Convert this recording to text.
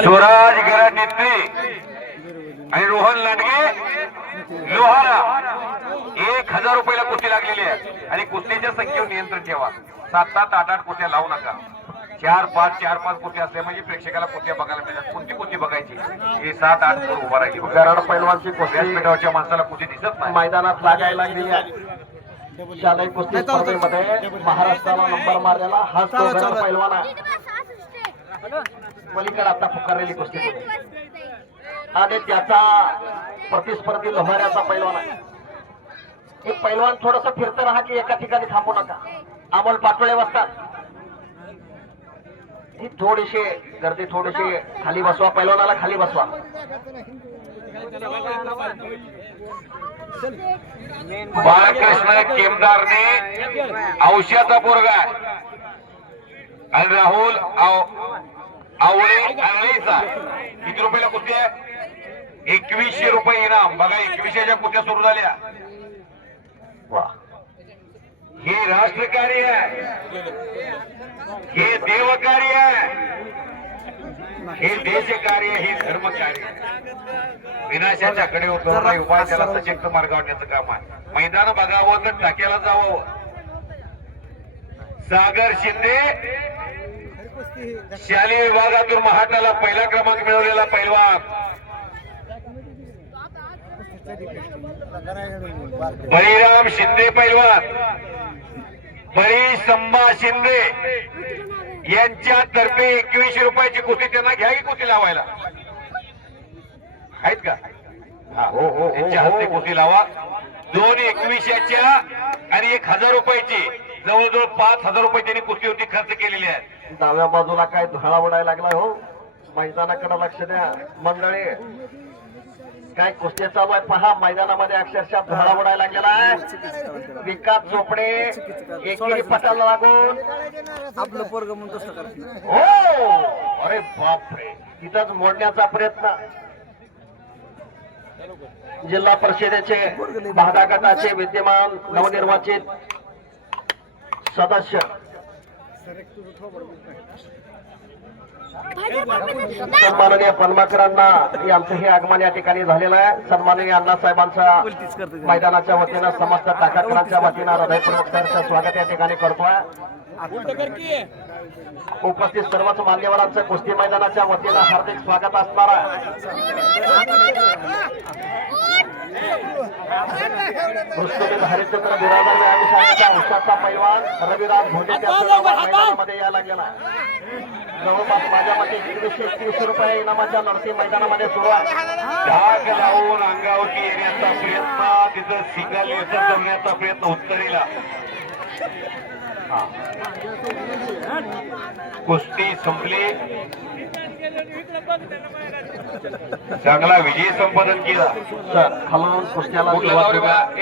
स्वराज गरज नेत्री आणि रोहन लांडगे लोहारा 1000 रुपयाला कुस्ती लागलेली आहे आणि कुस्तीच्या संख्येवर नियंत्रण ठेवा. 7-7 8-8 कुस्त्या लावू नका. 4-5 कुस्त्या असल्या म्हणजे प्रेक्षकाला कुस्त्या बघायला मिळतात. कोणती कुस्ती बघायची ही 7-8 वर उभा राहिली. गराड पैलवानची कुस्ती व्यासपीठावरच्या माणसाला कुस्ती दिसत नाही. मैदानात लागायला लागलेली आहे. शालेय कुस्ती स्पर्धेमध्ये महाराष्ट्राला नंबर मारलेला हा तो गराड पैलवान आहे. पलीकडे आता पुकारलेली कुस्ती आणि त्याचा प्रतिस्पर्धी लोहाऱ्याचा पैलवान आहे. हे पैलवान थोडस फिरत राहा की एका ठिकाणी थांबू नका. अमोल पाटोळे बसतात. ही थोडीशी गर्दी थोडीशी खाली बसवा. पैलवानाला खाली बसवा. बाळकृष्ण केमदारने औषधाचा पोरगा आणि राहुल आवळे अंगळेचा किती रुपयाला कुस्ती आहे? 2100 रुपये इनाम. बघा 2100च्या कुस्त्या सुरू झाल्या. हे राष्ट्रकार्य आहे, हे देवकार्य आहे, हे देशकार्य, हे धर्मकार्य. विनाशाच्या कडे उतरणारा उपाय त्याला सशक्त मार्गावण्याचं काम आहे. मैदान बघावं तर टाक्याला जावं. सागर शिंदे शालेय विभागातून महाटाला पहिला क्रमांक मिळवलेला पैलवान. बळीराम शिंदे पैलवान, बळी संभा शिंदे यांच्यातर्फे 2100 रुपयाची कुस्ती त्यांना घ्या की कुस्ती लावायला आहेत का? हो हो त्यांच्या हस्ते कुस्ती लावा. 2 2100च्या आणि 1000 रुपयाची जवळजवळ 5000 रुपये त्यांनी कुस्तीवरती खर्च केलेले आहेत. डाव्या बाजूला काय धुळा उडायला लागला हो. मैदानाकडे लक्ष द्या मंडळी. काय कुस्त्या चालू आहे पहा. मैदानामध्ये अक्षरशः धुळा उडायला लागलेला आहे. विकास चोपडे एकेरी पटाला लागून आपलं पोरग म्हणतो हो. अरे बापरे. तिथंच मोडण्याचा प्रयत्न. जिल्हा परिषदेचे भागा गटाचे विद्यमान नवनिर्वाचित सदस्य सन्माननीय पन्माकरांना यांचं हे आगमन या ठिकाणी झालेलं आहे. सन्माननीय अण्णासाहेबांच्या मैदानाच्या वतीनं समस्त टाकाकरांच्या वतीनं हृदयपूर्वक सहर्ष स्वागत या ठिकाणी करतोय. उपस्थित सर्वच मान्यवरांचं कुस्ती मैदानाच्या वतीनं हार्दिक स्वागत असणार आहे. हरिश्चंद्र बिरादर व्यायामशाळेच्या उषाचा पैलवान रविराज भोजे मैदानामध्ये यायला लागलेला आहे. जवळपास माझ्या मते 2100 रुपये इनामाच्या लढती मैदानामध्ये सुरू आहे. डाग लावून अंगावरती येण्याचा प्रयत्न, तिथं सिंगल करण्याचा प्रयत्न उत्तरेला. कुस्ती संपली. चांगला विजय संपादन केला. सर खालून कुस्त्याला सुरुवात